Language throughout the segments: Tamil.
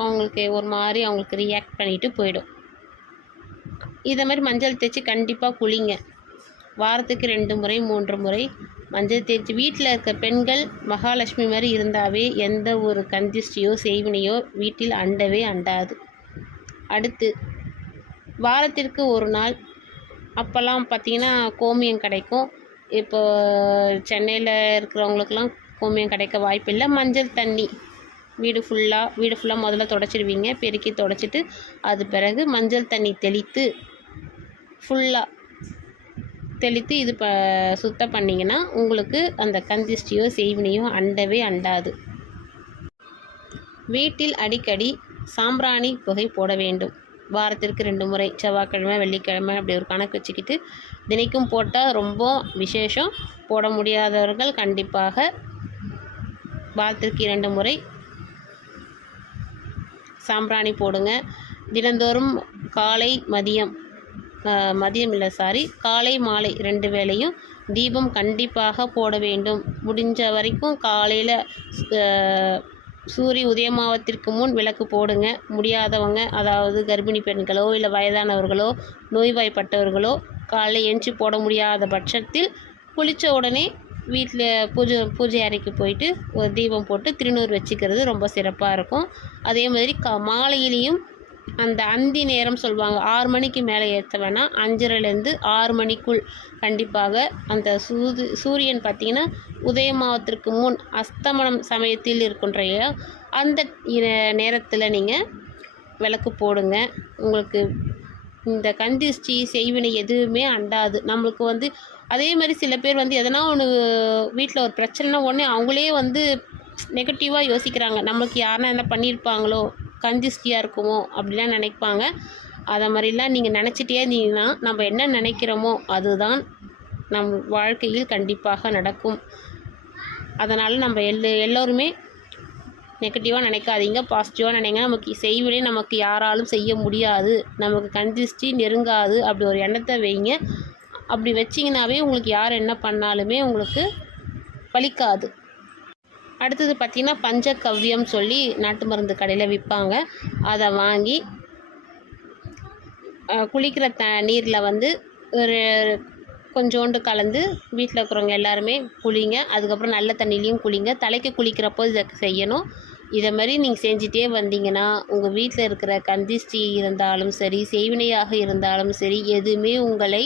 அவங்களுக்கு ஒரு மாதிரி அவங்களுக்கு ரியாக்ட் பண்ணிவிட்டு போயிடும். இதை மாதிரி மஞ்சள் தேய்ச்சி கண்டிப்பாக குளிங்க. வாரத்துக்கு 2 முறை 3 முறை மஞ்சள் தேய்ச்சி வீட்டில் இருக்க பெண்கள் மகாலட்சுமி மாதிரி இருந்தாவே எந்த ஒரு கந்திஷ்டியோ செய்வினையோ வீட்டில் அண்டவே அண்டாது. அடுத்து வாரத்திற்கு ஒரு நாள், அப்போல்லாம் பார்த்திங்கன்னா கோமியம் கிடைக்கும். இப்போ சென்னையில் இருக்கிறவங்களுக்கெல்லாம் கோமியம் கிடைக்க வாய்ப்பில்லை. மஞ்சள் தண்ணி வீடு ஃபுல்லாக முதல்ல துடைச்சிடுவீங்க. பெருக்கி துடைச்சிட்டு அது பிறகு மஞ்சள் தண்ணி தெளித்து ஃபுல்லாக தெளித்து இது சுத்தம் பண்ணிங்கன்னா உங்களுக்கு அந்த கந்திஷ்டியோ செய்வினையோ அண்டவே அண்டாது. வீட்டில் அடிக்கடி சாம்பிராணி புகை போட வேண்டும். வாரத்திற்கு 2 முறை, செவ்வாய்க்கிழமை வெள்ளிக்கிழமை அப்படி ஒரு கணக்கு வச்சுக்கிட்டு தினைக்கும் போட்டால் ரொம்ப விசேஷம். போட முடியாதவர்கள் கண்டிப்பாக வாரத்திற்கு 2 முறை சாம்பிராணி போடுங்க. தினந்தோறும் காலை காலை மாலை 2 வேளையும் தீபம் கண்டிப்பாக போட வேண்டும். முடிஞ்ச வரைக்கும் காலையில் சூரிய உதயமாவதற்கு முன் விளக்கு போடுங்க. முடியாதவங்க, அதாவது கர்ப்பிணி பெண்களோ இல்லை வயதானவர்களோ நோய்வாய்ப்பட்டவர்களோ காலையில் எழுந்துச்சி போட முடியாத பட்சத்தில் குளித்த உடனே வீட்டில் பூஜை அறைக்கு போயிட்டு ஒரு தீபம் போட்டு திருநூறு வச்சுக்கிறது ரொம்ப சிறப்பாக இருக்கும். அதே மாதிரி மாலையிலையும் அந்த அந்தி நேரம் சொல்லுவாங்க, 6 மணிக்கு மேலே ஏற்ற வேணாம். 5:30லேருந்து 6 மணிக்குள் கண்டிப்பாக அந்த சூரியன் பார்த்திங்கன்னா உதயமாவதற்கு முன் அஸ்தமனம் சமயத்தில் இருக்கின்ற அந்த நேரத்தில் நீங்கள் விளக்கு போடுங்க. உங்களுக்கு இந்த கந்திஷ்டி செய்வினை எதுவுமே அண்டாது. நம்மளுக்கு அதே மாதிரி சில பேர் எதனா ஒன்று வீட்டில் ஒரு பிரச்சனைனா உடனே அவங்களே நெகட்டிவாக யோசிக்கிறாங்க. நம்மளுக்கு யாருன்னா என்ன பண்ணியிருப்பாங்களோ, கந்திஷ்டியாக இருக்குமோ அப்படிலாம் நினைப்பாங்க. அதை மாதிரிலாம் நீங்கள் நினச்சிட்டே இருந்தீங்கன்னா நம்ம என்ன நினைக்கிறோமோ அதுதான் நம் வாழ்க்கையில் கண்டிப்பாக நடக்கும். அதனால் நம்ம எல்லோருமே நெகட்டிவாக நினைக்காதீங்க, பாசிட்டிவாக நினைங்க. நமக்கு செய்வினை நமக்கு யாராலும் செய்ய முடியாது, நமக்கு கந்திஷ்டி நெருங்காது, அப்படி ஒரு எண்ணத்தை வைங்க. அப்படி வச்சிங்கனாவே உங்களுக்கு யார் என்ன பண்ணாலுமே உங்களுக்கு பலிக்காது. அடுத்தது பார்த்திங்கன்னா பஞ்சகவ்யம் சொல்லி நாட்டு மருந்து கடையில் விற்பாங்க. அதை வாங்கி குளிக்கிற நீரில் ஒரு கொஞ்சோண்டு கலந்து வீட்டில் இருக்கிறவங்க எல்லாருமே குளிங்க. அதுக்கப்புறம் நல்ல தண்ணிலையும் குளிங்க. தலைக்கு குளிக்கிறப்போ இதை செய்யணும். இதை மாதிரி நீங்கள் செஞ்சிட்டே வந்தீங்கன்னா உங்கள் வீட்டில் இருக்கிற கந்திஷ்டி இருந்தாலும் சரி, செய்வினையாக இருந்தாலும் சரி, எதுவுமே உங்களை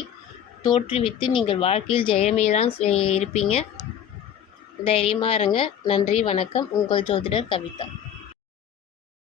தோற்றுவித்து நீங்கள் வாழ்க்கையில் ஜெயமே தான் இருப்பீங்க. தைரியமாக இருங்க. நன்றி, வணக்கம். உங்கள் ஜோதிடர் கவிதா.